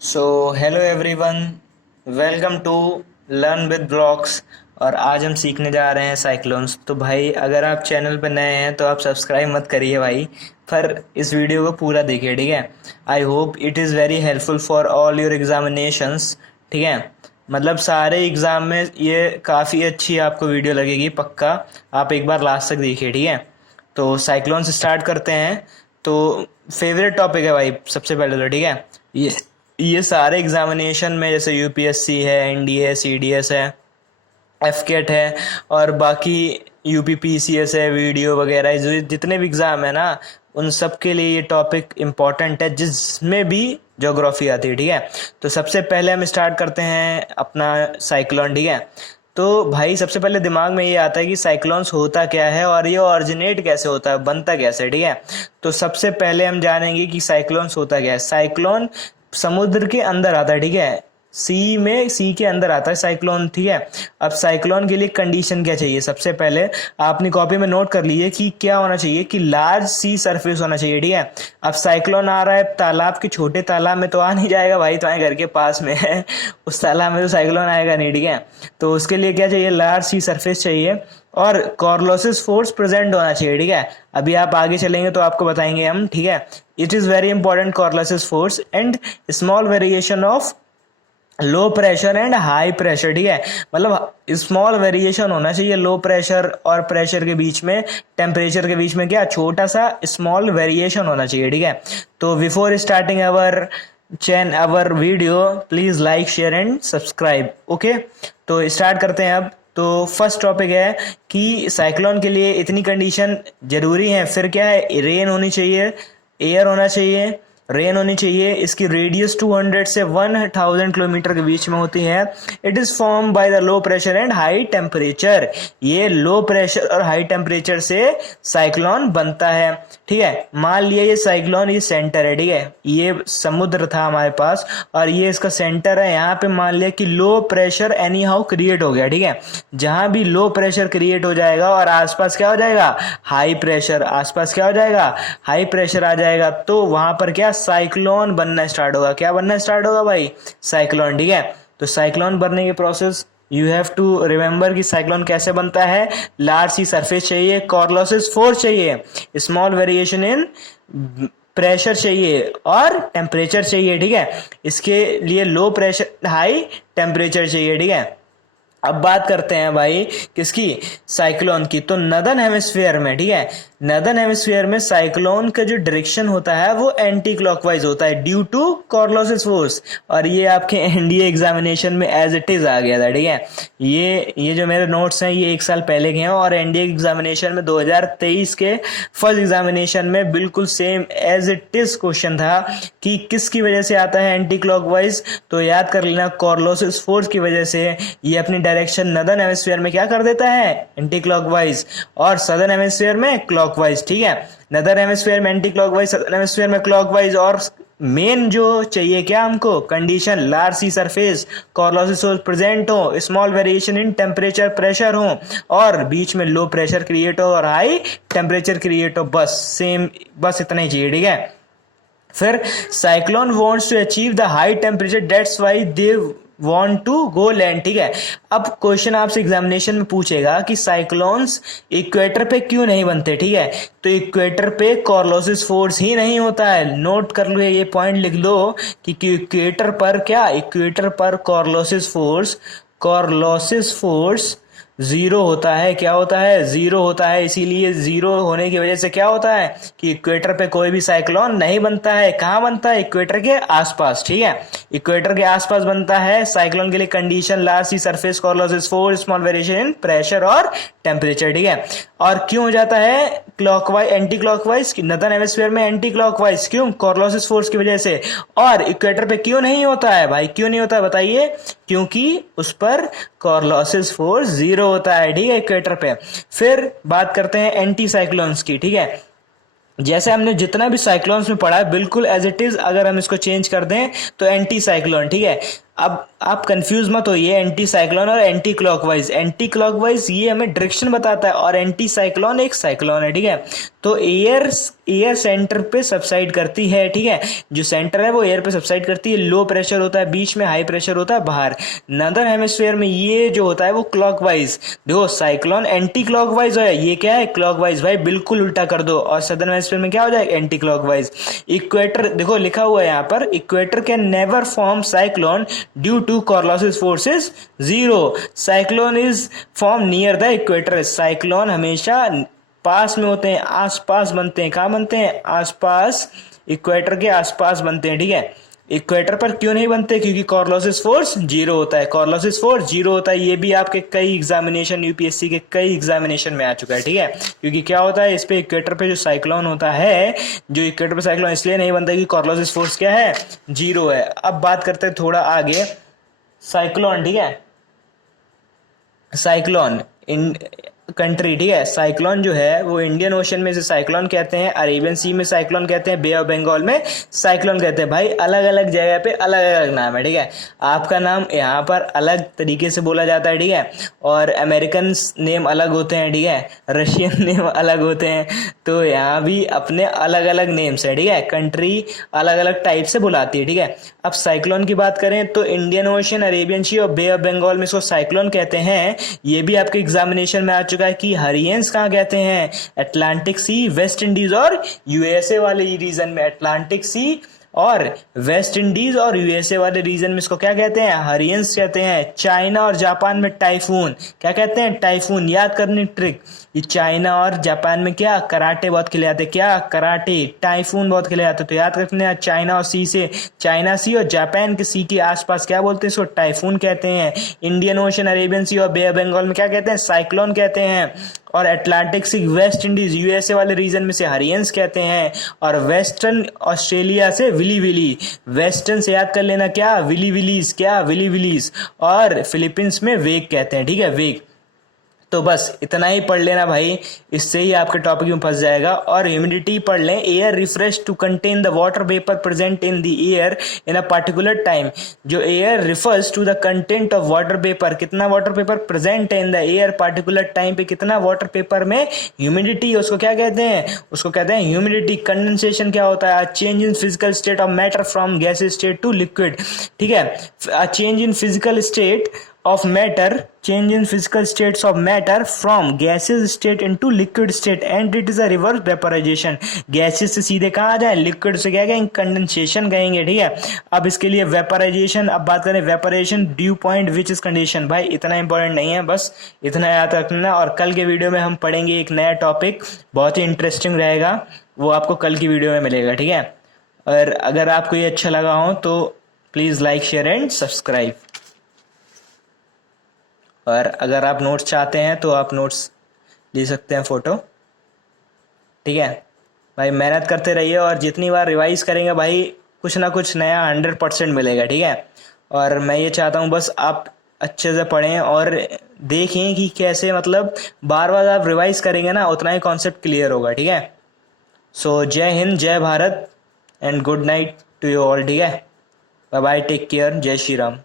So hello everyone, welcome to learn with blocks. और आज हम सीखने जा रहे हैं साइक्लोन्स। तो भाई अगर आप चैनल पर नए हैं तो आप सब्सक्राइब मत करिए भाई, पर इस वीडियो को पूरा देखिए, ठीक है। I hope it is very helpful for all your examinations, ठीक है। मतलब सारे एग्ज़ाम में ये काफ़ी अच्छी आपको वीडियो लगेगी, पक्का। आप एक बार लास्ट तक देखिए, ठीक है। तो साइक्लोन से स्टार्ट करते हैं। तो फेवरेट टॉपिक है भाई सबसे पहले तो, ठीक है। ये सारे एग्जामिनेशन में, जैसे यूपीएससी है, एनडीए, सीडीएस है, एफकेट है, और बाकी यूपीपीसीएस है, वीडियो वगैरह, जो जितने भी एग्ज़ाम है ना, उन सब के लिए ये टॉपिक इम्पॉर्टेंट है, जिसमें भी ज्योग्राफी आती है, ठीक है। तो सबसे पहले हम स्टार्ट करते हैं अपना साइक्लोन, ठीक है। तो भाई सबसे पहले दिमाग में ये आता है कि साइक्लोन्स होता क्या है और ये ऑरिजिनेट कैसे होता है, बनता कैसे, ठीक है। तो सबसे पहले हम जानेंगे कि साइक्लोन्स होता क्या है। साइक्लोन समुद्र के अंदर आता है, ठीक है। सी के अंदर आता है साइक्लोन, ठीक है। अब साइक्लोन के लिए कंडीशन क्या चाहिए, सबसे पहले आपने कॉपी में नोट कर लीजिए कि क्या होना चाहिए, कि लार्ज सी सरफेस होना चाहिए, ठीक है। अब साइक्लोन आ रहा है तालाब के, छोटे तालाब में तो आ नहीं जाएगा भाई, तुम्हारे घर के पास में है उस तालाब में तो साइक्लोन आएगा नहीं, ठीक है। तो उसके लिए क्या चाहिए, लार्ज सी सरफेस चाहिए, और कॉर्लोसिस फोर्स प्रेजेंट होना चाहिए, ठीक है। अभी आप आगे चलेंगे तो आपको बताएंगे हम, ठीक है। It is very important, coriolis force and small variation of low pressure and high pressure, ठीक है। मतलब स्मॉल वेरिएशन होना चाहिए लो प्रेशर और प्रेशर के बीच में, टेम्परेचर के बीच में क्या छोटा सा स्मॉल वेरिएशन होना चाहिए, ठीक है। तो before starting our video, please like, share and subscribe, okay. तो स्टार्ट करते हैं अब। तो फर्स्ट टॉपिक है कि साइक्लोन के लिए इतनी कंडीशन जरूरी है। फिर क्या है, रेन होनी चाहिए, एयर होना चाहिए, रेन होनी चाहिए। इसकी रेडियस 200 से 1000 किलोमीटर के बीच में होती है। It is form by the low pressure and high temperature. ये लो प्रेशर और हाई टेम्परेचर से साइक्लोन बनता है, ठीक है। मान लिया ये साइक्लोन, ये सेंटर है, ठीक है। ये समुद्र था हमारे पास और ये इसका सेंटर है। यहाँ पे मान लिया कि low pressure any how create हो गया, ठीक है। जहां भी लो प्रेशर क्रिएट हो जाएगा और आसपास क्या हो जाएगा, हाई प्रेशर, आसपास क्या हो जाएगा, हाई प्रेशर आ जाएगा, तो वहां पर क्या साइक्लोन बनना स्टार्ट होगा। क्या बनना स्टार्ट होगा भाई, साइक्लोन, ठीक है। तो साइक्लोन बनने की process you have to remember कि साइक्लोन कैसे बनता है। लार्ज सी सरफेस चाहिए, कॉर्लोसिस फोर्स चाहिए, स्मॉल वेरिएशन इन प्रेशर चाहिए और टेम्परेचर चाहिए, ठीक है। इसके लिए लो प्रेशर हाई टेम्परेचर चाहिए, ठीक है। अब बात करते हैं भाई किसकी, साइक्लोन की। तो नदर्न हेमिस्फीयर में, ठीक है, नदर्न हेमिस्फीयर में साइक्लोन का जो डायरेक्शन होता है वो एंटी क्लॉकवाइज होता है ड्यू टू कॉर्लोसिस फोर्स। और ये आपके एनडीए एग्जामिनेशन में एज इट इज आ गया था, ठीक है। ये जो मेरे नोट्स हैं ये 1 साल पहले के हैं, और एनडीए एग्जामिनेशन में 2023 के फर्स्ट एग्जामिनेशन में बिल्कुल same as it is question था कि किसकी वजह से आता है एंटी क्लॉकवाइज। तो याद कर लेना, कॉर्लोसिस फोर्स की वजह से ये अपनी डायरेक्शन नदर्न हेमिस्फीयर में क्या कर देता है, एंटी क्लॉकवाइज, और सदर्न हेमिस्फीयर में क्लॉकवाइज, ठीक है। नदर्न हेमिस्फीयर में एंटी क्लॉकवाइज, सदर्न हेमिस्फीयर में क्लॉकवाइज। और मेन जो चाहिए क्या हमको condition, large sea surface, coriolis force present हो, small variation in temperature pressure हो, और बीच में लो प्रेशर क्रिएट हो और हाई टेम्परेचर क्रिएट हो, बस सेम, बस इतना ही चाहिए, ठीक है। फिर cyclone wants to achieve the high temperature, that's why they want to go land, ठीक है। अब क्वेश्चन आपसे एग्जामिनेशन में पूछेगा कि साइक्लोन्स इक्वेटर पे क्यों नहीं बनते, ठीक है। तो इक्वेटर पे कॉर्लोसिस फोर्स ही नहीं होता है। नोट कर लो, ये पॉइंट लिख लो कि इक्वेटर पर क्या, इक्वेटर पर कॉर्लोसिस फोर्स जीरो होता है। क्या होता है, जीरो होता है। इसीलिए जीरो होने की वजह से क्या होता है कि इक्वेटर पे कोई भी साइक्लोन नहीं बनता है। कहाँ बनता है, इक्वेटर के आसपास, ठीक है। इक्वेटर के आसपास बनता है। साइक्लोन के लिए condition, large sea surface, coriolis force, small variation in pressure और टेम्परेचर, ठीक है। और क्यों हो जाता है clockwise, anti clockwise, northern hemisphere में एंटी क्लॉकवाइज, क्यों, कॉर्लोसिस फोर्स की वजह से। और इक्वेटर पे क्यों नहीं होता है भाई, क्यों नहीं होता है बताइए, क्योंकि उस पर कॉर्लोसिस फोर्स जीरो होता है, ठीक है, इक्वेटर पे। फिर बात करते हैं एंटी साइक्लोन्स की, ठीक है। जैसे हमने जितना भी साइक्लोन्स में पढ़ा है बिल्कुल एज इट इज, अगर हम इसको चेंज कर दें तो एंटी साइक्लोन, ठीक है। अब आप कंफ्यूज मत होइए, एंटी साइक्लोन और एंटी क्लॉकवाइज। एंटी क्लॉकवाइज ये हमें डायरेक्शन बताता है और एंटी साइक्लोन एक साइक्लोन है, ठीक है। तो एयर एयर सेंटर पे सबसाइड करती है, ठीक है। जो सेंटर है वो एयर पे सबसाइड करती है, लो प्रेशर होता है बीच में, हाई प्रेशर होता है बाहर। नॉर्दर्न हेमिस्फीयर में ये जो होता है वो क्लॉकवाइज, देखो साइक्लोन एंटी क्लॉकवाइज हो, ये क्या है क्लॉकवाइज, भाई बिल्कुल उल्टा कर दो। और सदर्न हेमिस्फीयर में क्या हो जाएगा एंटी क्लॉकवाइज। इक्वेटर देखो लिखा हुआ है यहाँ पर, equator can never form cyclone due to coriolis forces zero, cyclone is form near the equator. Cyclone हमेशा पास में होते हैं, आसपास बनते हैं। कहाँ बनते हैं? आसपास, इक्वेटर के आसपास बनते हैं, ठीक है। इक्वेटर पर क्यों नहीं बनते? क्योंकि कॉर्लोसिस फोर्स जीरो होता है, कॉर्लोसिस फोर्स जीरो होता है। ये भी आपके कई एग्जामिनेशन, यूपीएससी के कई एग्जामिनेशन में आ चुका है, ठीक है। क्योंकि क्या होता है, इस पे इक्वेटर पे जो साइक्लोन होता है, जो इक्वेटर पे साइक्लोन इसलिए नहीं बनता कि कॉर्लोसिस फोर्स क्या है, जीरो है। अब बात करते हैं थोड़ा आगे, साइक्लोन, ठीक है। साइक्लोन इन कंट्री, ठीक है। साइक्लोन जो है वो इंडियन ओशन में से साइक्लोन कहते हैं, अरेबियन सी में साइक्लोन कहते हैं, बे ऑफ बंगाल में साइक्लोन कहते हैं। भाई अलग अलग जगह पे अलग अलग नाम है, ठीक है। आपका नाम यहाँ पर अलग तरीके से बोला जाता है, ठीक है। और अमेरिकन नेम अलग होते हैं, ठीक है, रशियन नेम अलग होते हैं। तो यहाँ भी अपने अलग अलग नेम्स है, ठीक है। कंट्री अलग अलग टाइप से बुलाती है, ठीक है। अब साइक्लोन की बात करें तो इंडियन ओशन, अरेबियन सी और बे ऑफ बंगाल में इसको साइक्लोन कहते हैं। ये भी आपके एग्जामिनेशन में आ चुका है कि हरियंस कहाँ कहते हैं, अटलांटिक सी, वेस्ट इंडीज और यूएसए वाले रीजन में। अटलांटिक सी और वेस्ट इंडीज और यूएसए वाले रीजन में इसको क्या कहते हैं, हरियंस कहते हैं। चाइना और जापान में टाइफून, क्या कहते हैं, टाइफून। याद करनी ट्रिक, ये चाइना और जापान में क्या, कराटे बहुत खेले जाते हैं, क्या, कराटे। टाइफून बहुत खेले जाते हैं, तो याद रखना चाइना और सी से, चाइना सी और जापान के सी के आसपास क्या बोलते हैं, इसको टाइफून कहते हैं। इंडियन ओशन, अरेबियन सी और बे ऑफ बंगाल में क्या कहते हैं, साइक्लोन कहते हैं। और अटलांटिक सी, वेस्ट इंडीज, यूएसए वाले रीजन में से हरियंस कहते हैं। और वेस्टर्न ऑस्ट्रेलिया से विली विली, वेस्टर्न से याद कर लेना क्या, विली विलीज, क्या, विली विलीज। और फिलीपींस में वेग कहते हैं, ठीक है, वेग। तो बस इतना ही पढ़ लेना भाई, इससे ही आपके टॉपिक में फंस जाएगा। और ह्यूमिडिटी पढ़ लें, air refers to contain the water vapour present in the air in a particular time. जो air refers to the content of water vapour, कितना वाटर वेपर प्रेजेंट है in the air particular time पे, कितना water vapour में humidity, उसको क्या कहते हैं, उसको कहते हैं ह्यूमिडिटी। कंडेंसेशन क्या होता है, change in physical state of matter from gases state to liquid, ठीक है। Change in physical state of matter, change in physical states of matter from gaseous state into liquid state, and it is a reverse vaporization। gases से सीधे कहाँ आ जाए, liquid से क्या कहेंगे, condensation कहेंगे, ठीक है। अब इसके लिए वेपराइजेशन, अब बात करें vaporization, dew point which is condition. भाई इतना इंपॉर्टेंट नहीं है, बस इतना याद रखना। और कल के वीडियो में हम पढ़ेंगे एक नया टॉपिक, बहुत ही इंटरेस्टिंग रहेगा, वो आपको कल की वीडियो में मिलेगा, ठीक है। और अगर आपको ये अच्छा लगा हो तो please like, share and subscribe. और अगर आप नोट्स चाहते हैं तो आप नोट्स ले सकते हैं फोटो, ठीक है। भाई मेहनत करते रहिए, और जितनी बार रिवाइज करेंगे भाई कुछ ना कुछ नया 100% मिलेगा, ठीक है। और मैं ये चाहता हूँ बस आप अच्छे से पढ़ें और देखें कि कैसे, मतलब बार बार आप रिवाइज करेंगे ना उतना ही कॉन्सेप्ट क्लियर होगा, ठीक है। सो जय हिंद, जय Bharat and good night to you all, ठीक है। बाय बाय, टेक केयर, जय श्री राम।